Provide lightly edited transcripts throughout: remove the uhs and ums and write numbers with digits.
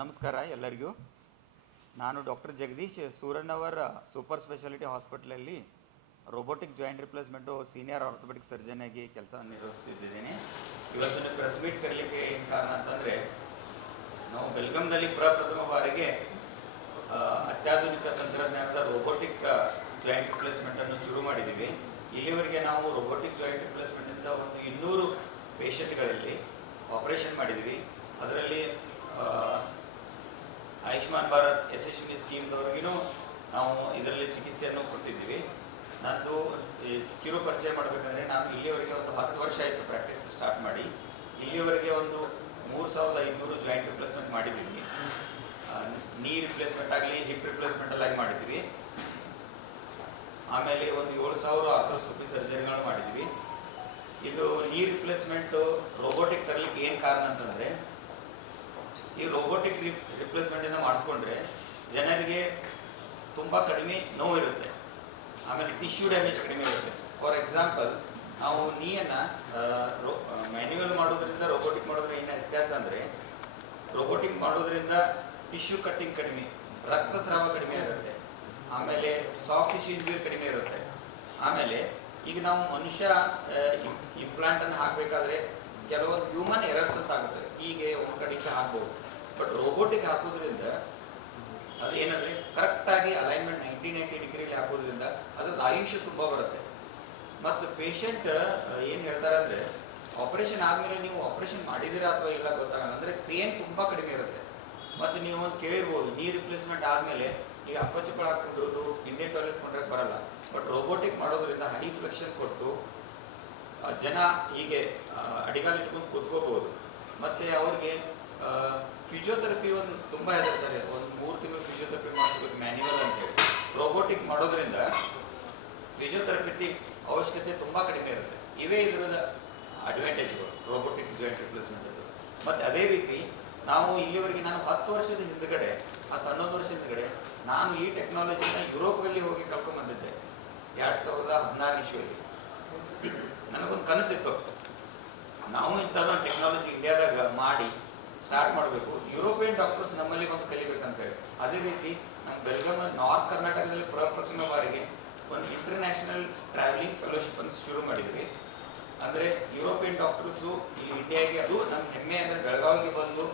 ನಮಸ್ಕಾರ ಎಲ್ಲರಿಗೂ. ನಾನು doctor Jagadish Surannavar super speciality ಹಾಸ್ಪಿಟಲಲ್ಲಿ robotic joint replacement senior orthopaedic surgeon ಆಗಿ ಕೆಲಸ ನಿರ್ವಹಿಸ್ತಿದ್ದೇನೆ. ಇವತ್ತಿನ ಪ್ರೆಸ್ ಮೀಟ್ ಕರೀಲಿಕ್ಕೆ ಏನು ಕಾರಣ ಅಂತಂದರೆ, ನಾವು ಬೆಲ್ಗಮ್ನಲ್ಲಿ ಪ್ರಪ್ರಥಮ ಬಾರಿಗೆ ಅತ್ಯಾಧುನಿಕ ತಂತ್ರಜ್ಞಾನದ ರೋಬೋಟಿಕ್ ಜಾಯಿಂಟ್ ರಿಪ್ಲೇಸ್ಮೆಂಟನ್ನು ಶುರು ಮಾಡಿದ್ದೀವಿ. ಇಲ್ಲಿವರೆಗೆ ನಾವು ರೋಬೋಟಿಕ್ ಜಾಯಿಂಟ್ ರಿಪ್ಲೇಸ್ಮೆಂಟಿಂದ ಒಂದು 200 ಪೇಷಂಟ್ಗಳಲ್ಲಿ ಆಪರೇಷನ್ ಮಾಡಿದ್ದೀವಿ. ಅದರಲ್ಲಿ ಆಯುಷ್ಮಾನ್ ಭಾರತ್ ಯಶಸ್ವಿನಿ ಸ್ಕೀಮ್ದವ್ರಿಗೂ ನಾವು ಇದರಲ್ಲಿ ಚಿಕಿತ್ಸೆಯನ್ನು ಕೊಟ್ಟಿದ್ದೀವಿ. ನಂದು ಕಿರು ಪರಿಚಯ ಮಾಡಬೇಕಂದ್ರೆ, ನಾನು ಇಲ್ಲಿವರೆಗೆ ಒಂದು 10 ವರ್ಷ ಆಯಿತು ಪ್ರಾಕ್ಟೀಸ್ ಸ್ಟಾರ್ಟ್ ಮಾಡಿ. ಇಲ್ಲಿವರೆಗೆ ಒಂದು 3500 ಜಾಯಿಂಟ್ ರಿಪ್ಲೇಸ್ಮೆಂಟ್ ಮಾಡಿದ್ದೀವಿ. ನೀ ರಿಪ್ಲೇಸ್ಮೆಂಟ್ ಆಗಲಿ, ಹಿಪ್ ರಿಪ್ಲೇಸ್ಮೆಂಟಲ್ಲಾಗಿ ಮಾಡಿದ್ದೀವಿ. ಆಮೇಲೆ ಒಂದು 7000 ಆರ್ಥ್ರೋಸ್ಕೋಪಿ ಸರ್ಜರಿಗಳು ಮಾಡಿದ್ದೀವಿ. ಇದು ನೀ ರಿಪ್ಲೇಸ್ಮೆಂಟು ರೋಬೋಟಿಕ್ ತರಲಿಕ್ಕೆ ಏನು ಕಾರಣ ಅಂತಂದರೆ, ಈ ರೋಬೋಟಿಕ್ ರಿಪ್ಲೇಸ್ಮೆಂಟಿಂದ ಮಾಡಿಸ್ಕೊಂಡ್ರೆ ಜನರಿಗೆ ತುಂಬ ಕಡಿಮೆ ನೋವು ಇರುತ್ತೆ, ಆಮೇಲೆ ಟಿಶ್ಯೂ ಡ್ಯಾಮೇಜ್ ಕಡಿಮೆ ಇರುತ್ತೆ. ಫಾರ್ ಎಕ್ಸಾಂಪಲ್, ನಾವು ನೀಯನ್ನು ಮ್ಯಾನ್ಯುವಲ್ ಮಾಡೋದ್ರಿಂದ ರೋಬೋಟಿಕ್ ಮಾಡೋದ್ರೆ ಏನು ವ್ಯತ್ಯಾಸ ಅಂದರೆ, ರೋಬೋಟಿಕ್ ಮಾಡೋದ್ರಿಂದ ಟಿಶ್ಯೂ ಕಟ್ಟಿಂಗ್ ಕಡಿಮೆ, ರಕ್ತಸ್ರಾವ ಕಡಿಮೆ ಆಗುತ್ತೆ, ಆಮೇಲೆ ಸಾಫ್ಟ್ ಟಿಶ್ಯೂ ಇಂಜುರಿ ಕಡಿಮೆ ಇರುತ್ತೆ. ಆಮೇಲೆ ಈಗ ನಾವು ಮನುಷ್ಯ ಇಂಪ್ಲಾಂಟನ್ನು ಹಾಕಬೇಕಾದ್ರೆ ಕೆಲವೊಂದು ಹ್ಯೂಮನ್ ಎರರ್ಸ್ ಅಂತ ಆಗುತ್ತೆ. ಹೀಗೆ ಒಂದು ಕಡೆಗೆ ಹಾಕ್ಬೋದು. ಬಟ್ ರೋಬೋಟಿಕ್ ಹಾಕೋದ್ರಿಂದ ಅದೇನಂದರೆ ಕರೆಕ್ಟಾಗಿ ಅಲೈನ್ಮೆಂಟ್ 90 ಡಿಗ್ರಿಲಿ ಹಾಕೋದ್ರಿಂದ ಅದ್ರದ್ದು ಆಯುಷ್ಯ ತುಂಬ ಬರುತ್ತೆ. ಮತ್ತು ಪೇಷಂಟ್ ಏನು ಹೇಳ್ತಾರೆ ಅಂದರೆ, ಆಪ್ರೇಷನ್ ಆದಮೇಲೆ ನೀವು ಆಪ್ರೇಷನ್ ಮಾಡಿದ್ದೀರಾ ಅಥವಾ ಇಲ್ಲ ಗೊತ್ತಾಗಲ್ಲ, ಅಂದರೆ ಪೇನ್ ತುಂಬ ಕಡಿಮೆ ಇರುತ್ತೆ. ಮತ್ತು ನೀವು ಒಂದು ಕೇಳಿರ್ಬೋದು, ನೀ ರಿಪ್ಲೇಸ್ಮೆಂಟ್ ಆದಮೇಲೆ ಈಗ ಅಪ್ಪಚಪ್ಪಳ ಹಾಕ್ಕೊಂಡಿರೋದು ಇಂಡಿಯನ್ ಟಾಯ್ಲೆಟ್ ಕೊಂಡ್ರೆ ಬರಲ್ಲ. ಬಟ್ ರೋಬೋಟಿಕ್ ಮಾಡೋದ್ರಿಂದ ಹೈ ಫ್ಲೆಕ್ಷನ್ ಕೊಟ್ಟು ಜನ ಹೀಗೆ ಅಡಿಗಾಲು ಇಟ್ಕೊಂಡು ಕೂತ್ಕೋಬೋದು. ಮತ್ತು ಅವ್ರಿಗೆ ಫಿಸಿಯೋಥೆರಪಿ ಒಂದು ತುಂಬ ಹೆದರ್ತಾರೆ, ಒಂದು 3 ತಿಂಗಳು ಫಿಸಿಯೋಥೆರಪಿ ಮಾಡಿಸ್ಬೇಕು ಮ್ಯಾನ್ಯುವಲ್ ಅಂತೇಳಿ. ರೋಬೋಟಿಕ್ ಮಾಡೋದ್ರಿಂದ ಫಿಸಿಯೋಥೆರಪಿ ಅವಶ್ಯಕತೆ ತುಂಬ ಕಡಿಮೆ ಇರುತ್ತೆ. ಇವೇ ಇದರದ ಅಡ್ವಾಂಟೇಜ್ಗಳು ರೋಬೋಟಿಕ್ ಜಾಯಿಂಟ್ ರಿಪ್ಲೇಸ್ಮೆಂಟದ್ದು. ಮತ್ತು ಅದೇ ರೀತಿ ನಾವು ಇಲ್ಲಿವರೆಗೆ ನಾನು 10 ವರ್ಷದ ಹಿಂದ್ಗಡೆ, 11 ವರ್ಷದ ಹಿಂದ್ಗಡೆ ನಾನು ಈ ಟೆಕ್ನಾಲಜಿನ ಯುರೋಪಲ್ಲಿ ಹೋಗಿ ಕಲ್ಕೊಂಡ್ಬಂದಿದ್ದೆ 2016 ಇಸ್ವಿಯಲ್ಲಿ. ನನಗೊಂದು ಕನಸಿತ್ತು, ನಾವು ಇಂಥದ್ದೊಂದು ಟೆಕ್ನಾಲಜಿ ಇಂಡಿಯಾದಾಗ ಮಾಡಿ ಸ್ಟಾರ್ಟ್ ಮಾಡಬೇಕು, ಯುರೋಪಿಯನ್ ಡಾಕ್ಟರ್ಸ್ ನಮ್ಮಲ್ಲಿ ಬಂದು ಕಲಿಬೇಕಂತೇಳಿ. ಅದೇ ರೀತಿ ನಮ್ಮ ಬೆಲ್ಗಮ್ ನಾರ್ತ್ ಕರ್ನಾಟಕದಲ್ಲಿ ಪ್ರಪ್ರಥಮ ಬಾರಿಗೆ ಒಂದು ಇಂಟರ್ನ್ಯಾಷನಲ್ ಟ್ರಾವೆಲಿಂಗ್ ಫೆಲೋಶಿಪ್ ಅಂತ ಶುರು ಮಾಡಿದ್ವಿ. ಅಂದರೆ ಯುರೋಪಿಯನ್ ಡಾಕ್ಟರ್ಸು ಇಲ್ಲಿ ಇಂಡಿಯಾಗೆ, ಅದು ನಮ್ಮ ಹೆಮ್ಮೆ ಅಂದರೆ ಬೆಳಗಾವಿಗೆ ಬಂದು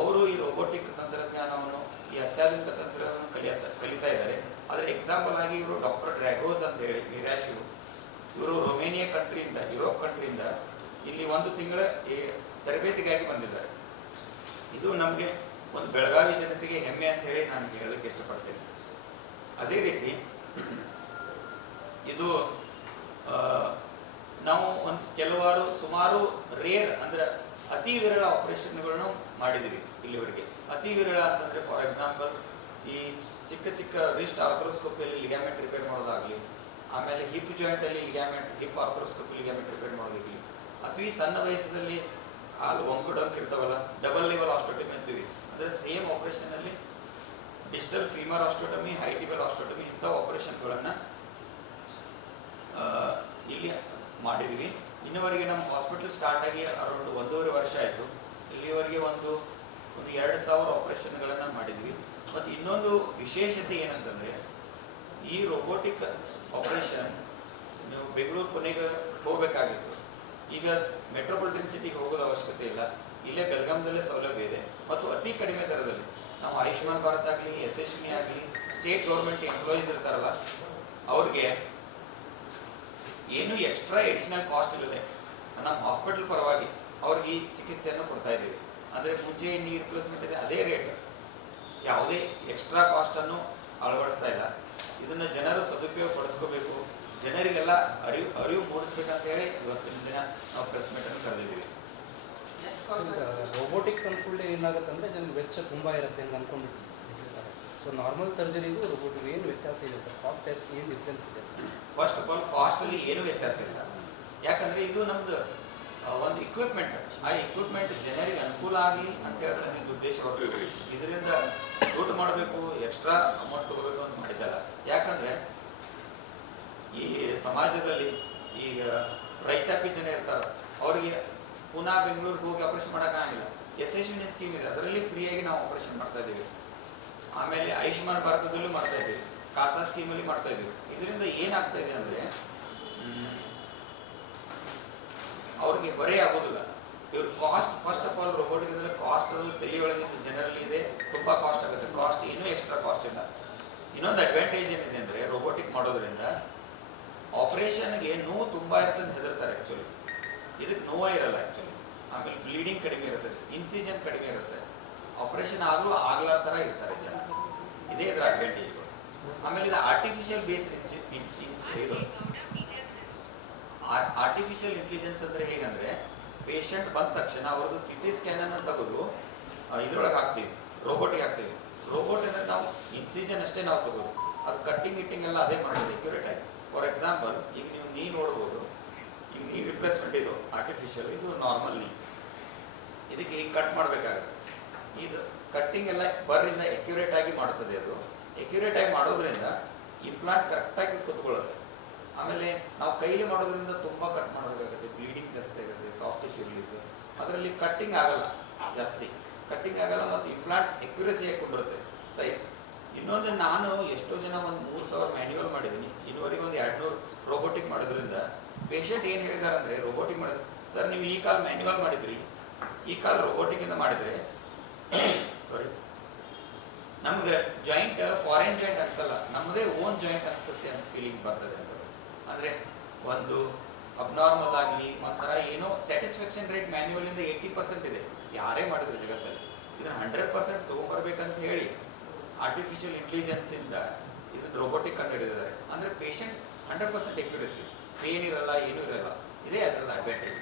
ಅವರು ಈ ರೋಬೋಟಿಕ್ ತಂತ್ರಜ್ಞಾನವನ್ನು, ಈ ಅತ್ಯಾಧುನಿಕ ತಂತ್ರಜ್ಞಾನವನ್ನು ಕಲಿತಾ ಇದ್ದಾರೆ. ಅದರ ಎಕ್ಸಾಂಪಲ್ ಆಗಿ ಇವರು ಡಾಕ್ಟರ್ ಡ್ರ್ಯಾಗೋಸ್ ಅಂತ ಹೇಳಿ ಮಿರಾಶು, ಇವರು ರೊಮೇನಿಯಾ ಕಂಟ್ರಿಯಿಂದ, ಯುರೋಪ್ ಕಂಟ್ರಿಯಿಂದ ಇಲ್ಲಿ 1 ತಿಂಗಳ ತರಬೇತಿಗಾಗಿ ಬಂದಿದ್ದಾರೆ. ಇದು ನಮಗೆ ಒಂದು ಬೆಳಗಾವಿ ಜನತೆಗೆ ಹೆಮ್ಮೆ ಅಂತ ಹೇಳಿ ನಾನು ಹೇಳೋಕ್ಕೆ ಇಷ್ಟಪಡ್ತೇನೆ. ಅದೇ ರೀತಿ ಇದು ನಾವು ಒಂದು ಸುಮಾರು ರೇರ್ ಅಂದರೆ ಅತಿ ವಿರಳ ಆಪರೇಷನ್ಗಳನ್ನು ಮಾಡಿದ್ದೀವಿ ಇಲ್ಲಿವರೆಗೆ. ಅತಿ ವಿರಳ ಅಂತಂದರೆ, ಫಾರ್ ಎಕ್ಸಾಂಪಲ್, ಈ ಚಿಕ್ಕ ರಿಸ್ಟ್ ಆರ್ಥ್ರೋಸ್ಕೋಪಿಯಲ್ಲಿ ಲಿಗಾಮೆಂಟ್ ರಿಪೇರ್ ಮಾಡೋದಾಗಲಿ, ಆಮೇಲೆ ಹಿಪ್ ಜಾಯಿಂಟಲ್ಲಿ ಹಿಪ್ ಆರ್ಥ್ರೋಸ್ಕೋಪಿ ಲಿಗಾಮೆಂಟ್ ರಿಪೇರ್ ಮಾಡೋದಾಗಲಿ, ಅತಿ ಸಣ್ಣ ವಯಸ್ಸಲ್ಲಿ ಕಾಲು ಒಂಕು ಇರ್ತಾವಲ್ಲ, ಡಬಲ್ ಲೆವೆಲ್ ಆಸ್ಟೋಟಮಿ ಅಂತೀವಿ. ಅಂದರೆ ಸೇಮ್ ಆಪ್ರೇಷನಲ್ಲಿ ಡಿಜಿಟಲ್ ಫೀಮರ್ ಆಸ್ಟೋಟಮಿ, ಹೈಟಿಬಲ್ ಆಸ್ಟೋಟಮಿ, ಇಂಥ ಆಪ್ರೇಷನ್ಗಳನ್ನು ಇಲ್ಲಿ ಮಾಡಿದ್ದೀವಿ. ಇನ್ನುವರೆಗೆ ನಮ್ಮ ಹಾಸ್ಪಿಟಲ್ ಸ್ಟಾರ್ಟ್ ಆಗಿ ಅರೌಂಡ್ 1.5 ವರ್ಷ ಆಯಿತು. ಇಲ್ಲಿವರೆಗೆ ಒಂದು 2000 ಆಪ್ರೇಷನ್ಗಳನ್ನು ಮಾಡಿದ್ವಿ. ಮತ್ತು ಇನ್ನೊಂದು ವಿಶೇಷತೆ ಏನಂತಂದರೆ, ಈ ರೋಬೋಟಿಕ್ ಆಪ್ರೇಷನ್ ನೀವು ಬೆಂಗಳೂರು ಪುಣೆಗೆ ಹೋಗಬೇಕಾಗಿತ್ತು. ಈಗ ಮೆಟ್ರೋಪಾಲಿಟನ್ ಸಿಟಿಗೆ ಹೋಗೋದು ಅವಶ್ಯಕತೆ ಇಲ್ಲ, ಇಲ್ಲೇ ಬೆಳಗಾಂದಲ್ಲೇ ಸೌಲಭ್ಯ ಇದೆ. ಮತ್ತು ಅತಿ ಕಡಿಮೆ ದರದಲ್ಲಿ ನಾವು ಆಯುಷ್ಮಾನ್ ಭಾರತ್ ಆಗಲಿ, ಯಶಸ್ವಿನಿ ಆಗಲಿ, ಸ್ಟೇಟ್ ಗೌರ್ಮೆಂಟ್ ಎಂಪ್ಲಾಯೀಸ್ ಇರ್ತಾರಲ್ಲ, ಅವ್ರಿಗೆ ಏನು ಎಕ್ಸ್ಟ್ರಾ ಎಡಿಷನಲ್ ಕಾಸ್ಟ್ ಇಲ್ಲದೆ ನಮ್ಮ ಹಾಸ್ಪಿಟಲ್ ಪರವಾಗಿ ಅವ್ರಿಗೆ ಈ ಚಿಕಿತ್ಸೆಯನ್ನು ಕೊಡ್ತಾ ಇದ್ದೀವಿ. ಅಂದರೆ ಮುಂಚೆ ನೀ ರಿಪ್ಲೇಸ್ಮೆಂಟ್ ಇದೆ ಅದೇ ರೇಟ್, ಯಾವುದೇ ಎಕ್ಸ್ಟ್ರಾ ಕಾಸ್ಟನ್ನು ಅಳವಡಿಸ್ತಾ ಇಲ್ಲ. ಇದನ್ನು ಜನರು ಸದುಪಯೋಗ ಪಡಿಸ್ಕೋಬೇಕು, ಜನರಿಗೆಲ್ಲ ಅರಿವು ಮೂಡಿಸ್ಬೇಕಂತ ಹೇಳಿ ಇವತ್ತಿನ ದಿನ ನಾವು ಪ್ರೆಸ್ ಮೀಟನ್ನು ಕರೆದಿದ್ದೀವಿ. ರೋಬೋಟಿಕ್ಸ್ ಅಂದ್ಕೊಳ್ಳಿ ಏನಾಗುತ್ತೆ ಅಂದರೆ ಜನರಿಗೆ ವೆಚ್ಚ ತುಂಬ ಇರುತ್ತೆ ಅಂತ ಅಂದ್ಕೊಂಡಿರ್ತಾರೆ. ಸೊ ನಾರ್ಮಲ್ ಸರ್ಜರಿಗೂ ರೋಬೋಟಿಕ್ ಏನು ವ್ಯತ್ಯಾಸ ಇದೆ ಸರ್? ಕಾಸ್ಟ್ ಏನು ಡಿಫ್ರೆನ್ಸ್ ಇದೆ? ಫಸ್ಟ್ ಆಫ್ ಆಲ್ ಕಾಸ್ಟಲ್ಲಿ ಏನೂ ವ್ಯತ್ಯಾಸ ಇಲ್ಲ. ಯಾಕಂದರೆ ಇದು ನಮ್ಮದು ಒಂದು ಇಕ್ವಿಪ್ಮೆಂಟ್. ಆ ಇಕ್ವಿಪ್ಮೆಂಟ್ ಜನರಿಗೆ ಅನುಕೂಲ ಆಗಲಿ ಅಂತ ಹೇಳಿದ್ರೆ ಇದು ಉದ್ದೇಶವಾಗಿ, ಇದರಿಂದ ದುಡ್ಡು ಮಾಡಬೇಕು, ಎಕ್ಸ್ಟ್ರಾ ಅಮೌಂಟ್ ತೊಗೋಬೇಕು ಅಂತ ಮಾಡಿದ್ದಲ್ಲ. ಯಾಕಂದರೆ ಈ ಸಮಾಜದಲ್ಲಿ ಈಗ ರೈತಾಪಿ ಜನ ಇರ್ತಾರೆ, ಅವ್ರಿಗೆ ಪುನಃ ಬೆಂಗಳೂರಿಗೆ ಹೋಗಿ ಆಪರೇಷನ್ ಮಾಡೋಕ್ಕಾಗಿಲ್ಲ. ಯಶಸ್ವಿನಿ ಸ್ಕೀಮ್ ಇದೆ, ಅದರಲ್ಲಿ ಫ್ರೀಯಾಗಿ ನಾವು ಆಪರೇಷನ್ ಮಾಡ್ತಾ ಇದ್ದೀವಿ. ಆಮೇಲೆ ಆಯುಷ್ಮಾನ್ ಭಾರತದಲ್ಲೂ ಮಾಡ್ತಾ ಇದ್ದೀವಿ, ಕಾಸಾ ಸ್ಕೀಮಲ್ಲಿ ಮಾಡ್ತಾ ಇದ್ದೀವಿ. ಇದರಿಂದ ಏನಾಗ್ತಾ ಇದೆ ಅಂದರೆ ಅವ್ರಿಗೆ ಹೊರೆ ಆಗೋದಿಲ್ಲ. ಇವ್ರ cost first of all robotic ಅಂದರೆ ಕಾಸ್ಟ್ ಅದು ತಲೆಯೊಳಗೆ ಜನರಲ್ಲಿ ಇದೆ, ತುಂಬ ಕಾಸ್ಟ್ ಆಗುತ್ತೆ. ಕಾಸ್ಟ್ ಏನೂ ಎಕ್ಸ್ಟ್ರಾ ಕಾಸ್ಟ್ ಇಲ್ಲ. ಇನ್ನೊಂದು ಅಡ್ವಾಂಟೇಜ್ ಏನಿದೆ ಅಂದರೆ ರೋಬೋಟಿಕ್ ಮಾಡೋದ್ರಿಂದ ಆಪ್ರೇಷನ್ಗೆ ನೋವು ತುಂಬ ಇರ್ತದೆ ಹೆದರ್ತಾರೆ ಆ್ಯಕ್ಚುಲಿ. ಇದಕ್ಕೆ ನೋವೇ ಇರಲ್ಲ ಆ್ಯಕ್ಚುಲಿ. ಆಮೇಲೆ ಬ್ಲೀಡಿಂಗ್ ಕಡಿಮೆ ಇರ್ತದೆ, ಇನ್ಸಿಷನ್ ಕಡಿಮೆ ಇರುತ್ತೆ. ಆಪ್ರೇಷನ್ ಆದರೂ ಆಗ್ಲಾರ ಥರ ಇರ್ತಾರೆ ಜನ. ಇದೇ ಇದರ ಅಡ್ವಾಂಟೇಜ್ಗಳು. ಆಮೇಲೆ ಇದು ಆರ್ಟಿಫಿಷಿಯಲ್ ಬೇಸ್ ಇದು ಆರ್ಟಿಫಿಷಿಯಲ್ ಇಂಟೆಲಿಜೆನ್ಸ್ ಅಂದರೆ ಹೇಗಂದರೆ ಪೇಷಂಟ್ ಬಂದ ತಕ್ಷಣ ಅವ್ರದ್ದು CT ಸ್ಕ್ಯಾನನ್ನು ತೆಗೆದು ಇದ್ರೊಳಗೆ ಹಾಕ್ತೀವಿ, ರೋಬೋಟಿಗೆ ಹಾಕ್ತೀವಿ. ರೋಬೋಟ್ ಅಂದರೆ ನಾವು ಇನ್ಸಿಷನ್ ಅಷ್ಟೇ ನಾವು ತೆಗೋದು, ಅದು ಕಟ್ಟಿಂಗ್ ಗಿಟ್ಟಿಂಗ್ ಎಲ್ಲ ಅದೇ ಮಾಡೋದು ಅಕ್ಯುರೇಟ್ ಆಗಿ. ಫಾರ್ ಎಕ್ಸಾಂಪಲ್ ಈಗ ನೀವು ನೀ ನೋಡ್ಬೋದು, ಈಗ ನೀ ರಿಪ್ಲೇಸ್ಮೆಂಟ್ ಇದು ಆರ್ಟಿಫಿಷಿಯಲ್, ಇದು ನಾರ್ಮಲ್ ನೀ. ಇದಕ್ಕೆ ಈಗ ಕಟ್ ಮಾಡಬೇಕಾಗುತ್ತೆ. ಇದು ಕಟ್ಟಿಂಗ್ ಎಲ್ಲ ಬರ್ರಿಂದ ಅಕ್ಯುರೇಟ್ ಆಗಿ ಮಾಡುತ್ತದೆ. ಅದು ಅಕ್ಯುರೇಟ್ ಆಗಿ ಮಾಡೋದ್ರಿಂದ ಇಂಪ್ಲಾಂಟ್ ಕರೆಕ್ಟಾಗಿ ಕೂತ್ಕೊಳ್ಳುತ್ತೆ. ಆಮೇಲೆ ನಾವು ಕೈಲಿ ಮಾಡೋದ್ರಿಂದ ತುಂಬ ಕಟ್ ಮಾಡಬೇಕಾಗುತ್ತೆ, ಬ್ಲೀಡಿಂಗ್ ಜಾಸ್ತಿ ಆಗುತ್ತೆ, ಸಾಫ್ಟ್ ಟಿಶ್ಯೂ ರಿಲೀಸ್. ಅದರಲ್ಲಿ ಕಟ್ಟಿಂಗ್ ಆಗಲ್ಲ, ಜಾಸ್ತಿ ಕಟ್ಟಿಂಗ್ ಆಗಲ್ಲ, ಮತ್ತು ಇಂಪ್ಲಾಂಟ್ ಅಕ್ಯುರೇಸಿಯಾಗಿ ಕೊಂಡಿರುತ್ತೆ ಸೈಜ್. ಇನ್ನೊಂದು ನಾನು ಎಷ್ಟೋ ಜನ ಒಂದು 3000 ಮ್ಯಾನ್ಯುವಲ್ ಮಾಡಿದ್ದೀನಿ, ಇನ್ನುವರೆಗೆ ಒಂದು 200 ರೋಬೋಟಿಕ್ ಮಾಡೋದ್ರಿಂದ ಪೇಷಂಟ್ ಏನು ಹೇಳಿದ್ದಾರೆ ಅಂದರೆ ರೋಬೋಟಿಕ್ ಮಾಡಿದ್ರೆ ಸರ್ ನೀವು ಈ ಕಾಲ್ ಮ್ಯಾನ್ಯುವಲ್ ಮಾಡಿದ್ರಿ, ಈ ಕಾಲ್ ರೋಬೋಟಿಕ್ಕಿಂದ ಮಾಡಿದರೆ ಸಾರಿ ನಮ್ಗೆ ಜಾಯಿಂಟ್ ಫಾರಿನ್ ಜಾಯಿಂಟ್ ಅನಿಸಲ್ಲ, ನಮ್ಮದೇ ಓನ್ ಜಾಯಿಂಟ್ ಅನಿಸುತ್ತೆ ಅಂತ ಫೀಲಿಂಗ್ ಬರ್ತದೆ ಅಂತ. ಅಂದರೆ ಒಂದು ಅಬ್ನಾರ್ಮಲ್ ಆಗಲಿ ಒಂಥರ ಏನೋ ಸ್ಯಾಟಿಸ್ಫ್ಯಾಕ್ಷನ್ ರೇಟ್ ಮ್ಯಾನ್ಯುವಲಿಂದ 80% ಇದೆ ಯಾರೇ ಮಾಡಿದ್ರು ಜಗತ್ತಲ್ಲಿ. ಇದನ್ನು 100% ತೊಗೊಂಬರ್ಬೇಕಂತ ಹೇಳಿ ಆರ್ಟಿಫಿಷಿಯಲ್ ಇಂಟೆಲಿಜೆನ್ಸಿಂದ ಇದನ್ನು ರೋಬೋಟಿಕ್ ಕಂಡು ಹಿಡಿದಿದ್ದಾರೆ. ಅಂದರೆ ಪೇಷಂಟ್ 100% ಎಕ್ಯುರೇಸಿ, ಪೇನ್ ಇರಲ್ಲ, ಏನೂ ಇರಲ್ಲ. ಇದೇ ಅದರದ ಅಡ್ವಾಂಟೇಜ್.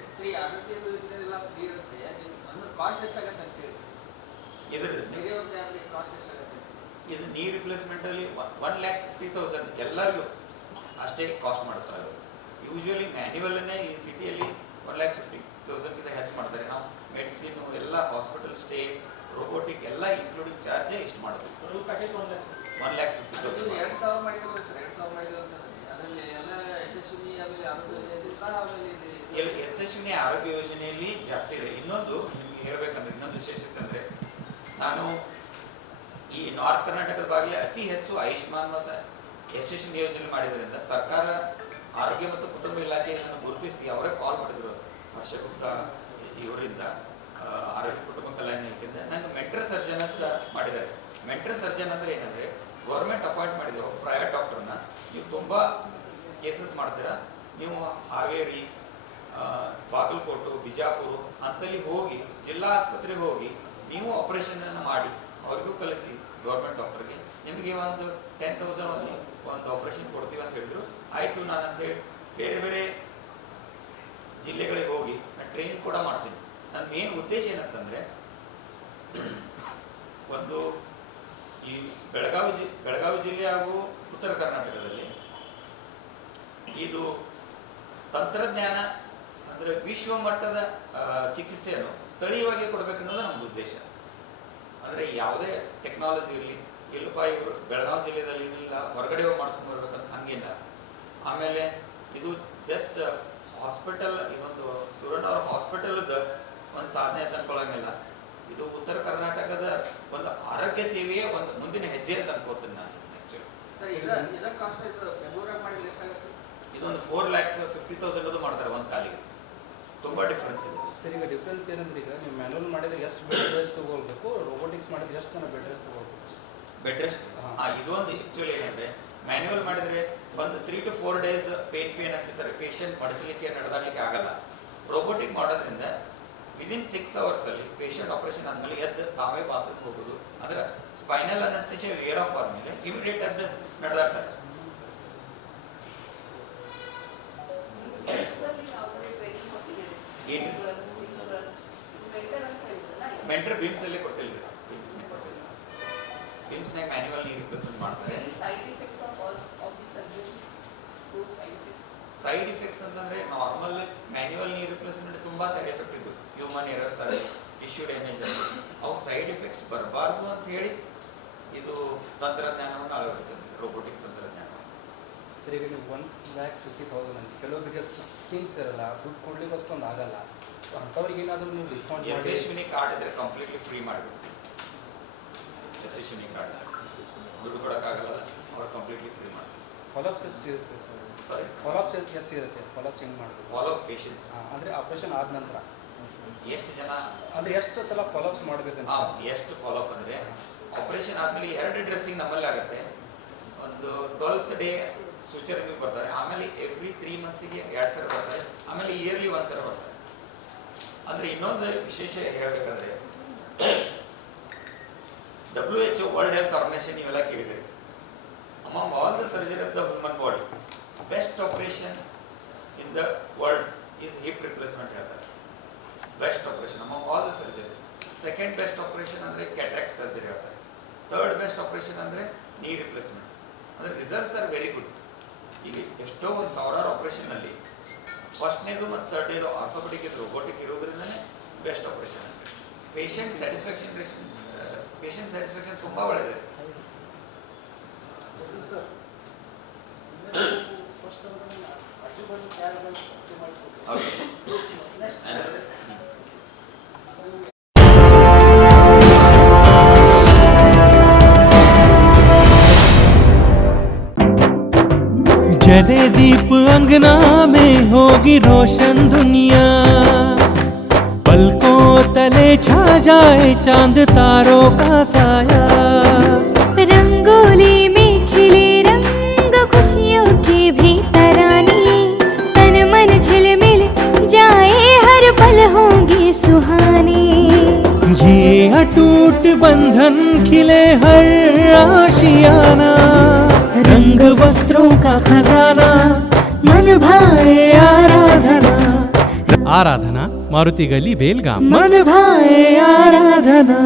ಇದು ನೀ ರಿಪ್ಲೇಸ್ಮೆಂಟಲ್ಲಿ 1,50,000 ಎಲ್ಲರಿಗೂ ಅಷ್ಟೇ ಕಾಸ್ಟ್ ಮಾಡ್ತಾರೆ. ಯೂಶ್ವಲಿ ಮ್ಯಾನ್ಯುವಲನ್ನೇ ಈ ಸಿಟಿಯಲ್ಲಿ 1,50,000 ಹೆಚ್ಚು ಮಾಡ್ತಾರೆ. ನಾವು ಮೆಡಿಸಿನು ಎಲ್ಲ ಹಾಸ್ಪಿಟಲ್ ಸ್ಟೇ ರೋಬೋಟಿಕ್ ಎಲ್ಲ ಇನ್ಕ್ಲೂಡಿಂಗ್ ಚಾರ್ಜೇ ಇಷ್ಟು ಮಾಡೋದು. 1,50,000 ಯಶಸ್ವಿನಿ ಆರೋಗ್ಯ ಯೋಜನೆಯಲ್ಲಿ ಜಾಸ್ತಿ ಇದೆ. ಇನ್ನೊಂದು ನಿಮಗೆ ಹೇಳಬೇಕಂದ್ರೆ ಇನ್ನೊಂದು ವಿಶೇಷತೆ ಅಂದರೆ ನಾನು ಈ ನಾರ್ತ್ ಕರ್ನಾಟಕದ ಭಾಗಲೇ ಅತಿ ಹೆಚ್ಚು ಆಯುಷ್ಮಾನ್ ಮತ್ತು ಯಶಸ್ವಿನಿ ಯೋಜನೆ ಮಾಡಿದ್ರಿಂದ ಸರ್ಕಾರ ಆರೋಗ್ಯ ಮತ್ತು ಕುಟುಂಬ ಇಲಾಖೆಯನ್ನು ಗುರುತಿಸಿ ಅವರೇ ಕಾಲ್ ಮಾಡಿದ್ರು. ಹರ್ಷಗುಪ್ತಾ ಇವರಿಂದ ಆರೋಗ್ಯ ಕುಟುಂಬ ಕಲ್ಯಾಣ ಇಲಾಖೆಯಿಂದ ನಂಗೆ ಮೆಂಟರ್ ಸರ್ಜನ್ ಅಂತ ಮಾಡಿದ್ದಾರೆ. ಮೆಂಟರ್ ಸರ್ಜನ್ ಅಂದರೆ ಏನಂದರೆ ಗೌರ್ಮೆಂಟ್ ಅಪಾಯಿಂಟ್ ಮಾಡಿದ್ರು ಪ್ರೈವೇಟ್ ಡಾಕ್ಟ್ರನ್ನ, ನೀವು ತುಂಬ ಕೇಸಸ್ ಮಾಡ್ತೀರಾ, ನೀವು ಹಾವೇರಿ, ಬಾಗಲಕೋಟು, ಬಿಜಾಪುರ ಅಂತಲ್ಲಿ ಹೋಗಿ ಜಿಲ್ಲಾ ಆಸ್ಪತ್ರೆಗೆ ಹೋಗಿ ನೀವು ಆಪರೇಷನನ್ನು ಮಾಡಿ ಅವ್ರಿಗೂ ಕಲಿಸಿ ಗೌರ್ಮೆಂಟ್ ಡಾಕ್ಟರ್ಗೆ ನಿಮಗೆ ಒಂದು 10,000 ಒಂದು ಆಪ್ರೇಷನ್ ಕೊಡ್ತೀವಿ ಅಂತ ಹೇಳಿದ್ರು. ಆಯಿತು ನಾನು ಅಂತೇಳಿ ಬೇರೆ ಬೇರೆ ಜಿಲ್ಲೆಗಳಿಗೆ ಹೋಗಿ ನಾನು ಟ್ರೈನಿಂಗ್ ಕೂಡ ಮಾಡ್ತೀನಿ. ನನ್ನ ಮೇನ್ ಉದ್ದೇಶ ಏನಂತಂದರೆ ಒಂದು ಈ ಬೆಳಗಾವಿ ಜಿಲ್ಲೆ ಹಾಗೂ ಉತ್ತರ ಕರ್ನಾಟಕದಲ್ಲಿ ಇದು ತಂತ್ರಜ್ಞಾನ ಅಂದರೆ ವಿಶ್ವ ಮಟ್ಟದ ಚಿಕಿತ್ಸೆಯನ್ನು ಸ್ಥಳೀಯವಾಗಿ ಕೊಡಬೇಕನ್ನೋದು ನಮ್ಮದು ಉದ್ದೇಶ. ಅಂದರೆ ಯಾವುದೇ ಟೆಕ್ನಾಲಜಿ ಇರಲಿ, ಇಲ್ಲಪ್ಪ ಇವರು ಬೆಳಗಾವಿ ಜಿಲ್ಲೆಯಲ್ಲಿ ಇದಿಲ್ಲ ಹೊರಗಡೆ ಹೋಗಿ ಮಾಡಿಸ್ಕೊಂಡು ಬರ್ಬೇಕಂತ ಹಂಗಿಲ್ಲ. ಆಮೇಲೆ ಇದು ಜಸ್ಟ್ ಹಾಸ್ಪಿಟಲ್, ಇದೊಂದು ಸುವರ್ಣ ಅವ್ರ ಹಾಸ್ಪಿಟಲ್ದ ಒಂದು ಸಾಧನೆ ಅಂತ ಅನ್ಕೊಳ್ಳೋಂಗಿಲ್ಲ. ಇದು ಉತ್ತರ ಕರ್ನಾಟಕದ ಒಂದು ಆರೋಗ್ಯ ಸೇವೆಯೇ ಒಂದು ಮುಂದಿನ ಹೆಜ್ಜೆ ಅಂತ ಅನ್ಕೋತೀನಿ ನಾನು ಆ್ಯಕ್ಚುಲಿ. ಇದೊಂದು 4,50,000 ಮಾಡ್ತಾರೆ ಒಂದು ಕಾಲಿಗೆ. ತುಂಬ ಡಿಫ್ರೆನ್ಸ್ ಇದೆ ಸರ್. ಈಗ ಡಿಫ್ರೆನ್ಸ್ ಏನಂದ್ರೆ ಈಗ ನೀವು ಮ್ಯಾನುವಲ್ ಮಾಡಿದ್ರೆ ಎಷ್ಟು ಬೆಡ್ ರೆಸ್ಟ್ ತೊಗೊಳ್ಬೇಕು, ರೋಬೋಟಿಕ್ಸ್ ಮಾಡಿದ್ರೆ ಎಷ್ಟು ನಾನು ಬೆಡ್ ರೆಸ್ಟ್ ತೊಗೊಳ್ಬೇಕು? ಬೆಡ್ ರೆಸ್ಟ್ ಇದೊಂದು ಆ್ಯಕ್ಚುಲಿ ಏನಂದರೆ ಮ್ಯಾನ್ಯುವಲ್ ಮಾಡಿದರೆ ಒಂದು 3 to 4 days ಪೇನ್ ಅಂತಿರ್ತಾರೆ, ಪೇಷಂಟ್ ಮಡಚಲಿಕ್ಕೆ ನಡೆದಾಡಲಿಕ್ಕೆ ಆಗಲ್ಲ. ರೋಬೋಟಿಕ್ ಮಾಡೋದ್ರಿಂದ ವಿದಿನ್ 6 hours ಪೇಷಂಟ್ ಆಪರೇಷನ್ ಆದಮೇಲೆ ಎದ್ದು ತಾವೇ ಬಾತ್ರೂಮ್ ಹೋಗೋದು. ಅಂದರೆ ಸ್ಪೈನಲ್ ಅನಸ್ತೇಷಿಯಾ ವೇರ್ ಆಫ್ ಆದಮೇಲೆ ಇಮಿಡಿಯೇಟ್ ಎದ್ದು ನಡೆದಾಡ್ತಾರೆ. ಮೆಂಟರ್ ಬೀಮ್ಸಲ್ಲಿ ಕೊಟ್ಟಿಲ್ಲ, ಬೀಮ್ಸ್ನೇ ಕೊಟ್ಟಿಲ್ಲ. ಬೀಮ್ಸ್ನಾಗ ಮ್ಯಾನ್ಯುವಲ್ ನೀರು ರಿಪ್ಲೇಸ್ಮೆಂಟ್ ಮಾಡ್ತಾರೆ. ಸೈಡ್ ಇಫೆಕ್ಟ್ಸ್ ಅಂತಂದರೆ ನಾರ್ಮಲ್ ಮ್ಯಾನ್ಯುವಲ್ ನೀರು ರಿಪ್ಲೇಸ್ಮೆಂಟ್ ತುಂಬ ಸೈಡ್ ಎಫೆಕ್ಟ್ ಇದ್ದು, ಹ್ಯೂಮನ್ ಎರರ್ಸ್ ಆಗಿ, ಟಿಶ್ಯೂ ಡ್ಯಾಮೇಜ್ ಆಗಿ, ಅವು ಸೈಡ್ ಎಫೆಕ್ಟ್ಸ್ ಬರಬಾರ್ದು ಅಂತ ಹೇಳಿ ಇದು ತಂತ್ರಜ್ಞಾನವನ್ನು ಅಳವಡಿಸಿದೆ, ರೋಬೋಟಿಕ್ ತಂತ್ರಜ್ಞಾನ. ಸರಿ, ಈಗ ನೀವು 1,50,000 ಅಂತ ಕೆಲವೊಬ್ಬರಿಗೆ ಸ್ಕೀಮ್ಸ್ ಇರಲ್ಲ, ದುಡ್ಡು ಕೊಡ್ಲಿಕ್ಕೆ ಅಷ್ಟೊಂದು ಆಗಲ್ಲ. ಸೊ ಅಂಥವ್ರಿಗೆ ಏನಾದರೂ ನೀವು ಡಿಸ್ಕೌಂಟ್ ಯಶಸ್ವಿನಿ ಕಾರ್ಡ್ ಇದ್ರೆ ಕಂಪ್ಲೀಟ್ಲಿ ಫ್ರೀ ಮಾಡಬೇಕು. ಯಶಸ್ವಿನಿ ಕಾರ್ಡ್ ದುಡ್ಡು ಕೊಡೋಕ್ಕಾಗಲ್ಲ, ಅವ್ರು ಕಂಪ್ಲೀಟ್ಲಿ ಫ್ರೀ ಮಾಡಬೇಕು. ಫಾಲೋಅಪ್ಸ್ ಎಷ್ಟು ಇರುತ್ತೆ ಸರ್? ಸಾರಿ, ಫಾಲೋಅಪ್ಸ್ ಎಷ್ಟು ಇರುತ್ತೆ? ಫಾಲೋಅಪ್ಸ್ ಹೆಂಗೆ ಮಾಡಬೇಕು? ಫಾಲೋ ಪೇಷಂಟ್ಸ್ ಅಂದರೆ ಆಪ್ರೇಷನ್ ಆದ ನಂತರ ಎಷ್ಟು ಜನ, ಅಂದರೆ ಎಷ್ಟು ಸಲ ಫಾಲೋಅಪ್ಸ್ ಮಾಡಬೇಕಂತ? ಎಷ್ಟು ಫಾಲೋಅಪ್ ಅಂದರೆ ಆಪರೇಷನ್ ಆದಮೇಲೆ 2 ಡ್ರೆಸ್ಸಿಂಗ್ ನಮ್ಮಲ್ಲಿ ಆಗುತ್ತೆ. ಒಂದು 12th ಡೇ ಸೂಚರ್ ನಿಮಗೆ ಬರ್ತಾರೆ, ಆಮೇಲೆ ಎವ್ರಿ 3 ಮಂತ್ಸಿಗೆ 2 ಸಲ ಬರ್ತಾರೆ, ಆಮೇಲೆ ಇಯರ್ಲಿ 1 ಸಲ ಬರ್ತಾರೆ. ಅಂದರೆ ಇನ್ನೊಂದು ವಿಶೇಷ ಹೇಳಬೇಕಂದ್ರೆ WHO ವರ್ಲ್ಡ್ ಹೆಲ್ತ್ ಆರ್ಗನೈಸೇಷನ್ ನೀವೆಲ್ಲ ಕೇಳಿದಿರಿ, among all the surgery of the human body best operation in the world is hip replacement ಹೇಳ್ತಾರೆ. Best operation among all the surgery. Second best operation ಅಂದರೆ ಕ್ಯಾಟ್ರಾಕ್ಟ್ ಸರ್ಜರಿ ಹೇಳ್ತಾರೆ. Third best operation ಅಂದರೆ knee replacement. ಅಂದರೆ results are very good. ಈಗ ಎಷ್ಟೋ ಒಂದು 1000 ಆಪರೇಷನಲ್ಲಿ ಫಸ್ಟ್ನೇದು ಮತ್ತು ಥರ್ಡ್ನೇದು ಆರ್ಥೋಪೆಡಿಕ್ ಇದು ರೋಬೋಟಿಕ್ ಇರೋದ್ರಿಂದನೇ ಬೆಸ್ಟ್ ಆಪರೇಷನ್. ಪೇಷಂಟ್ ಸ್ಯಾಟಿಸ್ಫ್ಯಾಕ್ಷನ್ ತುಂಬ ಒಳ್ಳೆಯದಿದೆ. जले दीप अंगना में होगी रोशन दुनिया, पलकों तले छा जाए चांद तारों का साया, रंगोली में खिले रंग खुशियों के भी तराने, तन मन झिलमिल जाए हर पल होंगे सुहाने, ये अटूट बंधन खिले हर आशियाना, रंग वस्त्रों का खजाना मन भाए आराधना, आराधना मारुति गली बेलगाम, मन भाए आराधना।